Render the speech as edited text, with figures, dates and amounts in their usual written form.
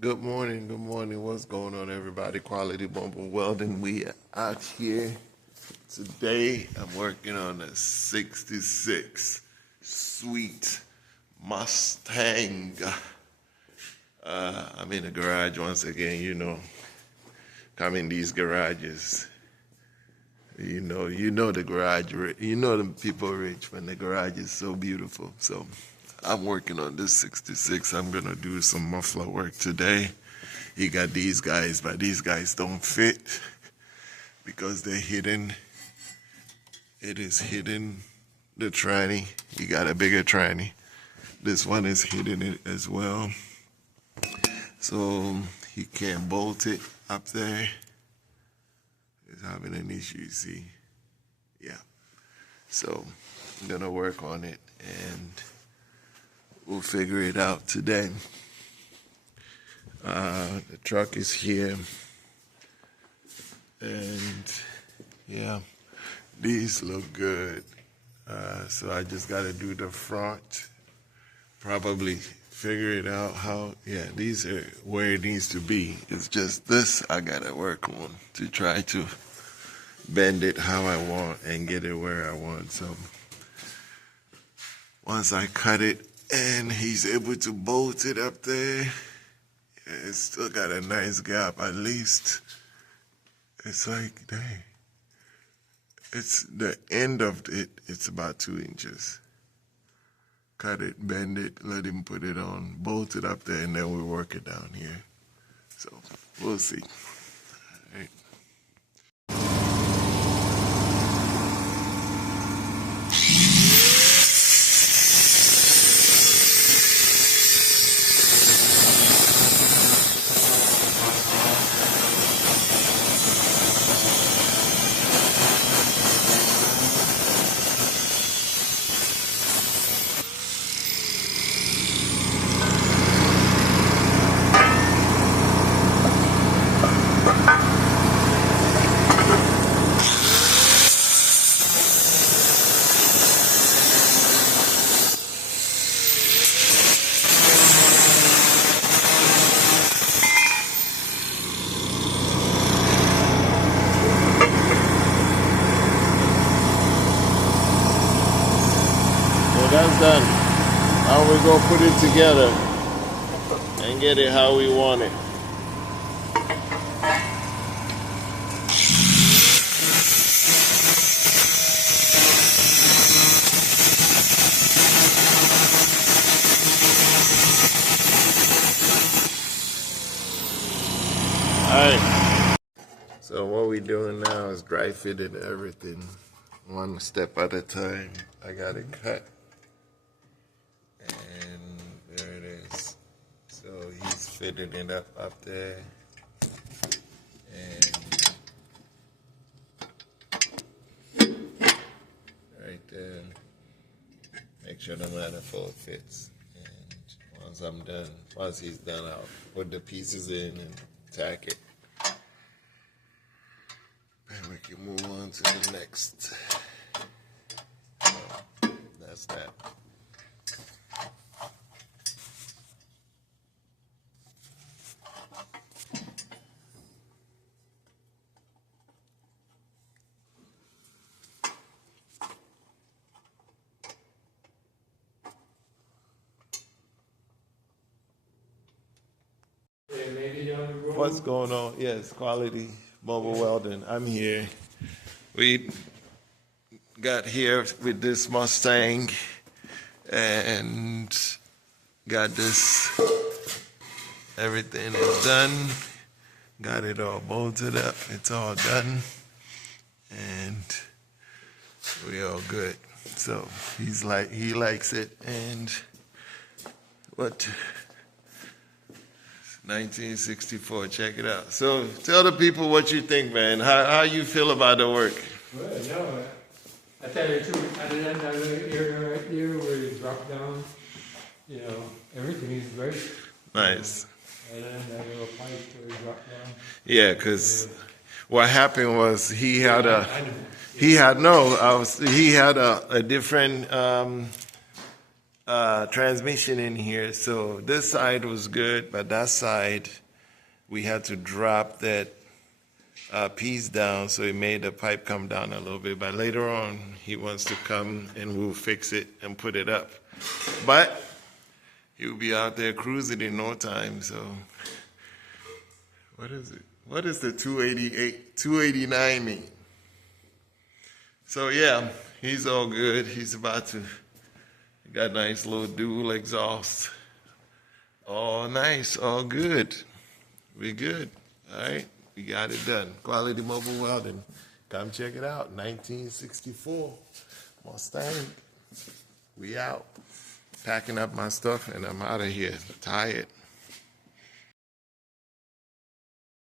Good morning, good morning. What's going on, everybody? Quality Bumper Welding. We are out here today. I'm working on a 66 sweet Mustang. I'm in the garage once again. Come in these garages. You know the garage. You know the people rich when the garage is so beautiful. So I'm working on this 66. I'm gonna do some muffler work today. He got these guys, but these guys don't fit because they're hidden. It is hidden, the tranny. He got a bigger tranny. This one is hidden it as well. So he can't bolt it up there. He's having an issue, you see. Yeah. So I'm gonna work on it and we'll figure it out today. The truck is here, and yeah, these look good. So I just got to do the front, probably figure it out how, yeah, these are where it needs to be. It's just this I got to work on to try to bend it how I want and get it where I want. So once I cut it and he's able to bolt it up there, it's still got a nice gap, at least. It's like, dang. It's the end of it, it's about 2 inches. Cut it, bend it, let him put it on, bolt it up there, and then we work it down here. So, we'll see. All right. That's done. Now we go put it together and get it how we want it. Alright. So what we're doing now is dry fitting everything one step at a time. I got it cut. And there it is. So he's fitting it up there. And right there. Make sure the manifold fits. And once he's done, I'll put the pieces in and tack it. And we can move on to the next. So that's that. What's going on? Yes, Quality Mobile Welding. I'm here. We got here with this Mustang and got this. Everything is done. Got it all bolted up. It's all done. And we all good. So he likes it. And what? 1964, check it out. So tell the people what you think, man. How you feel about the work? Well, no, I tell you the truth, other than that little area right there where you drop down, everything is great. Nice. And then that little pipe where you drop down. Yeah, because what happened was he had a different transmission in here. So this side was good, but that side we had to drop that piece down, so it made the pipe come down a little bit. But later on, he wants to come and we'll fix it and put it up. But he'll be out there cruising in no time. So what is it? What is the 289 mean? So yeah, he's all good. He's about to, got a nice little dual exhaust. All nice, all good. We're good. All right, we got it done. Quality Mobile Welding. Come check it out. 1964 Mustang. We out. Packing up my stuff and I'm out of here. Tired.